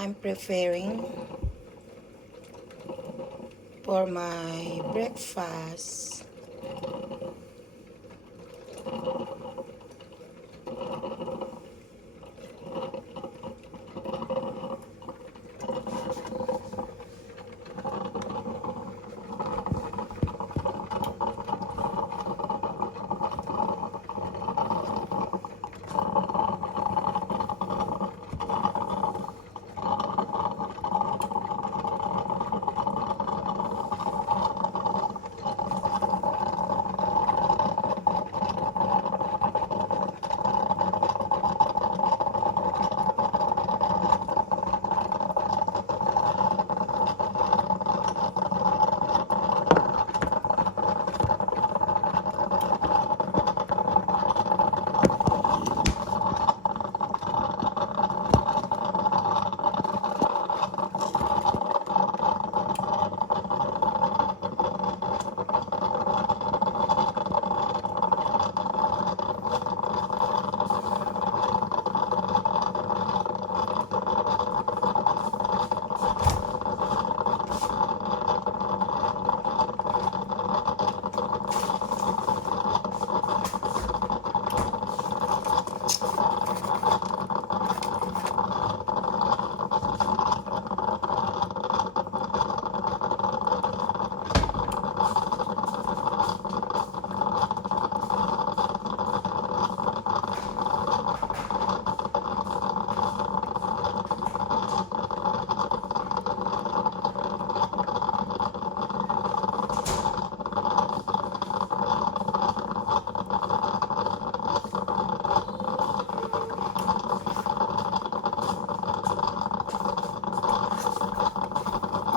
I'm preparing for my breakfast.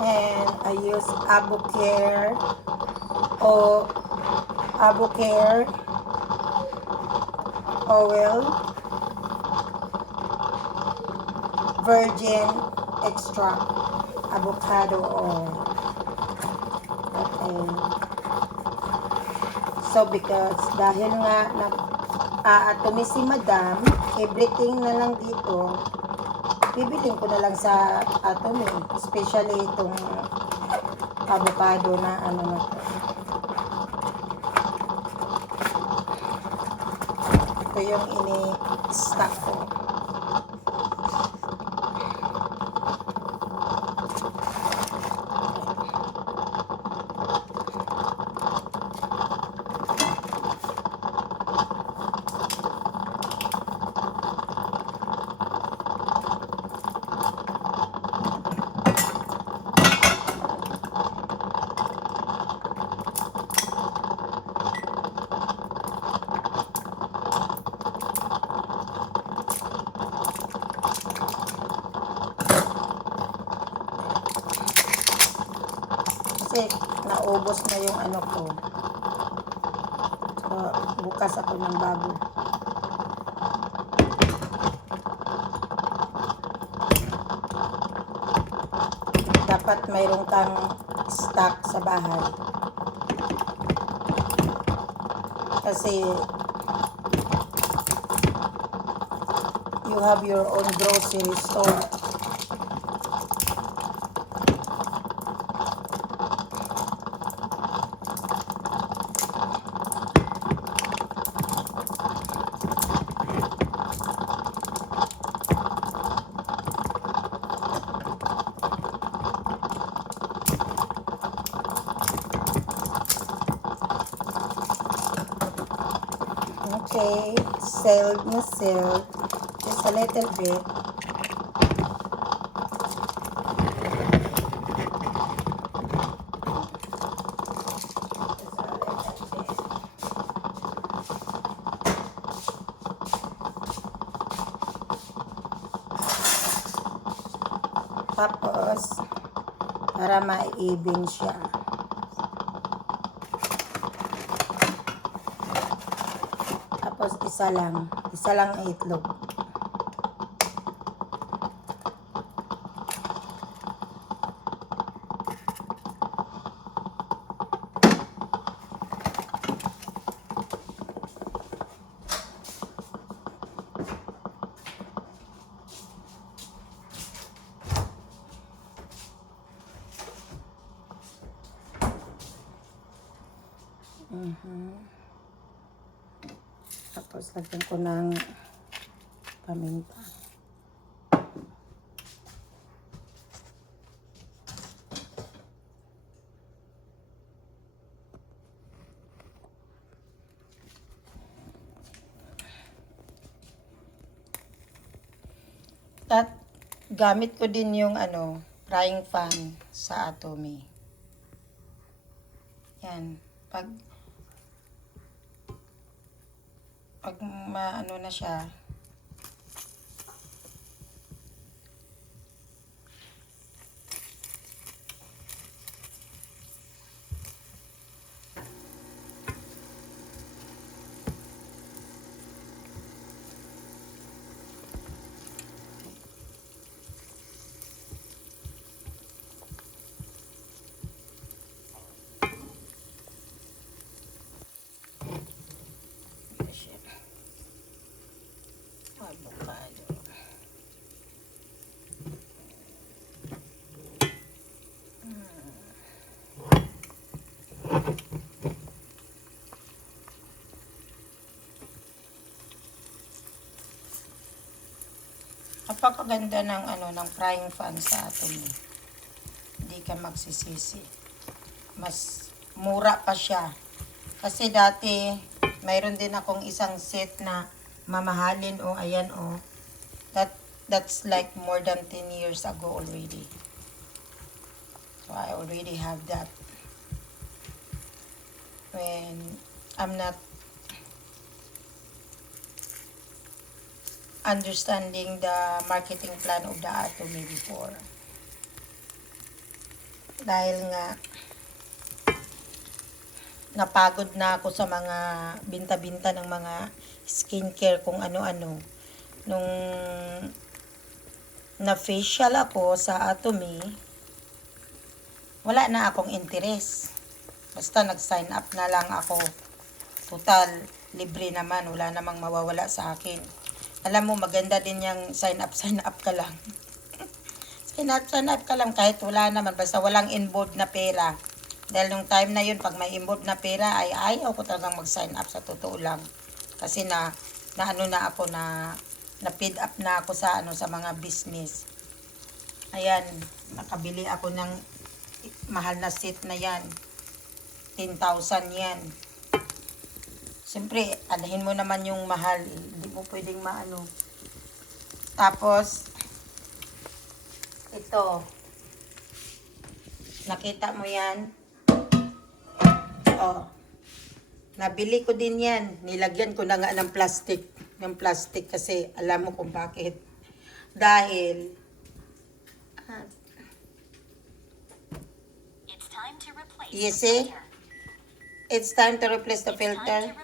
And I use Avocare or Avocare oil, virgin extract, avocado oil. Okay. So because dahil nga nag-aatomi si Madam, everything na lang dito, bibilin ko na lang sa Atomy, especially itong avocado na ano na to. Ito yung ini-stack ko. Kasi naubos na yung ano ko. So, bukas ako ng bago. Dapat mayroon kang stock sa bahay. Kasi you have your own grocery store. Okay, sealed na sealed. Just a little bit. Tapos, para ma-even siya. Tapos, isa lang ang itlog. Tapos lagyan ko ng paminta. At gamit ko din yung frying pan sa Atomy. Yan. Pag maano na siya, avocado. Napakaganda ng frying pan sa Atomy. Hindi ka magsisisi. Mas mura pa siya. Kasi dati, mayroon din akong isang set na mamahalin ayan that's like more than 10 years ago already. So I already have that. When I'm not understanding the marketing plan of the Atomy before. Dahil nga napagod na ako sa mga binta-binta ng mga skincare kung ano-ano. Nung na-facial ako sa Atomy, wala na akong interes. Basta nag-sign up na lang ako. Total, libre naman. Wala namang mawawala sa akin. Alam mo, maganda din yung sign up ka lang. sign up ka lang kahit wala naman. Basta walang involved na pera. Dahil nung time na yun, pag may involved na pera, ay ayaw ko talagang mag-sign up sa totoo lang. Kasi na feed up na ako sa mga business. Ayan, nakabili ako ng mahal na set na yan. 10,000 yan. Siyempre, anahin mo naman yung mahal. Hindi mo pwedeng maano. Tapos, ito. Nakita mo yan? Oh. Nabili ko din yan. Nilagyan ko na nga ng plastic. Yung plastic kasi alam mo kung bakit. Dahil, you see? It's time to replace the filter.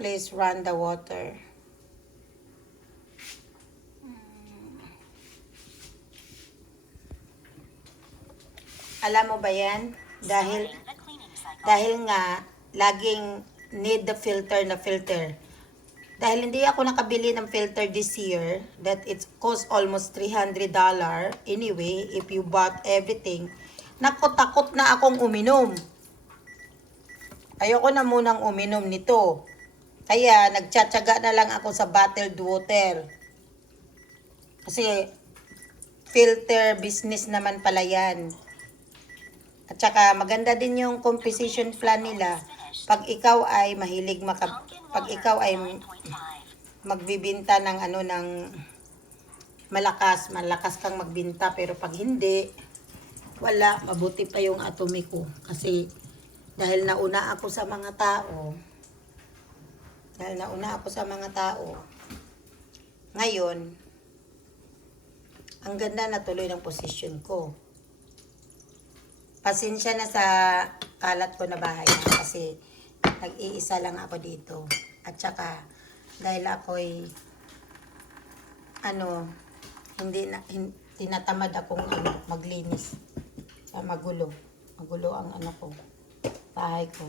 Please run the water. Alam mo ba yan? Dahil nga, laging need the filter na filter. Dahil hindi ako nakabili ng filter this year, that it cost almost $300. Anyway, if you bought everything, takot na akong uminom. Ayoko na munang uminom nito. Kaya, nagtsatsaga na lang ako sa bottled water. Kasi, filter business naman pala yan. At saka, maganda din yung composition plan nila. Pag ikaw ay mahilig pag ikaw ay magbibinta ng malakas kang magbinta, pero pag hindi, wala, mabuti pa yung Atomy ko. Kasi dahil nauna ako sa mga tao, ngayon, ang ganda na tuloy ng position ko. Pasensya na sa kalat ko na bahay kasi nag-iisa lang ako dito. At saka, dahil ako'y tinatamad akong maglinis. Magulo ang bahay ko.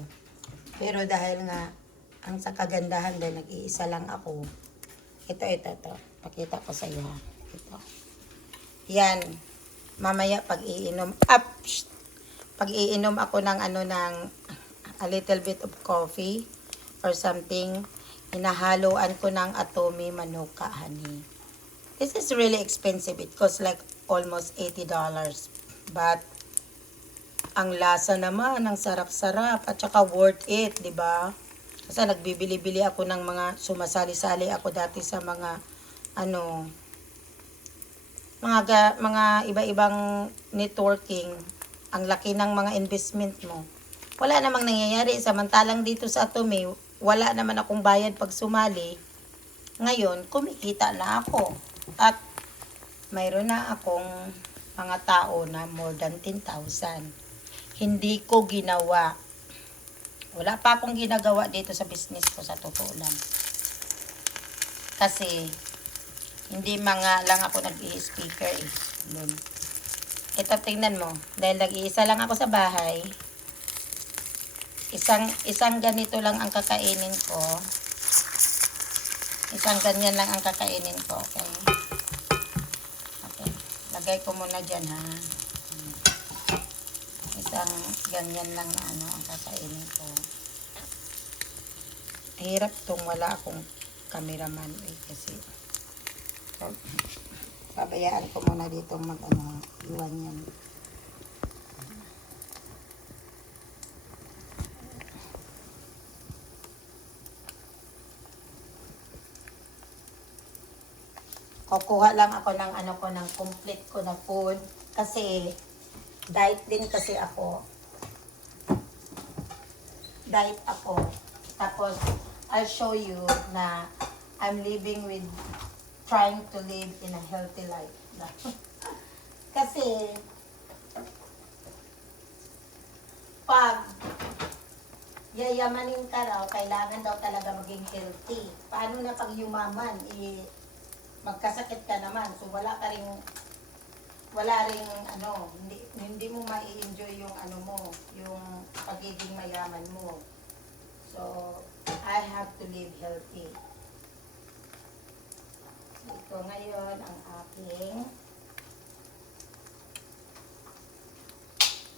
Pero dahil nga, ang sa kagandahan dahil nag-iisa lang ako, ito. Pakita ko sa iyo. Ito. Yan. Mamaya pag iinom, pag-iinom ako ng a little bit of coffee or something, hinahaluan ko ng Atomy Manuka honey. This is really expensive. It costs like almost $80. But ang lasa naman, ang sarap-sarap at saka worth it, 'di ba? Kasi nagbibili-bili ako ng mga sumasali-sali ako dati sa mga mga iba-ibang networking. Ang laki ng mga investment mo. Wala namang nangyayari. Samantalang dito sa Atomy, wala naman akong bayad pag sumali. Ngayon, kumikita na ako. At mayroon na akong mga tao na more than 10,000. Hindi ko ginawa. Wala pa akong ginagawa dito sa business ko, sa totoo lang. Kasi, hindi mga lang ako nag-i-speaker eh. Ito, tingnan mo. Dahil nag-iisa lang ako sa bahay, isang ganito lang ang kakainin ko. Isang ganyan lang ang kakainin ko, okay? Okay. Lagay ko muna dyan, ha? Isang ganyan lang na ang kakainin ko. Hirap tong wala akong cameraman eh, kasi pabayaan ko muna dito iwan yan. Kukuha lang ako ng complete ko na food kasi diet din kasi ako. Diet ako. Tapos I'll show you na I'm living with trying to live in a healthy life. Kasi pag yayamanin ka raw, kailangan daw talaga maging healthy. Paano na pag yumaman? Magkasakit ka naman. So wala ring hindi mo mai-enjoy yung yung pagiging mayaman mo. So I have to live healthy. So, ito ngayon ang aking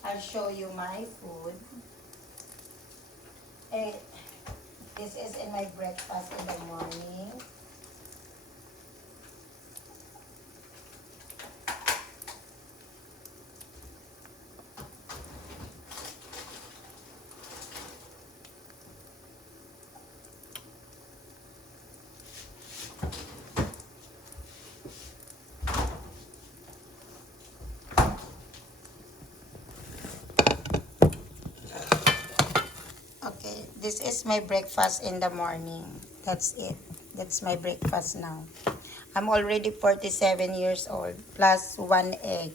I'll show you my food. This is in my breakfast in the morning. Okay, this is my breakfast in the morning. That's it. That's my breakfast now. I'm already 47 years old, plus 1 egg.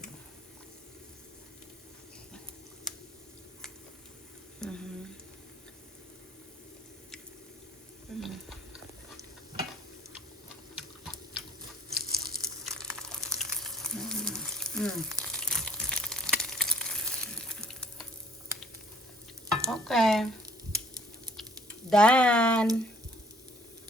Okay. Done.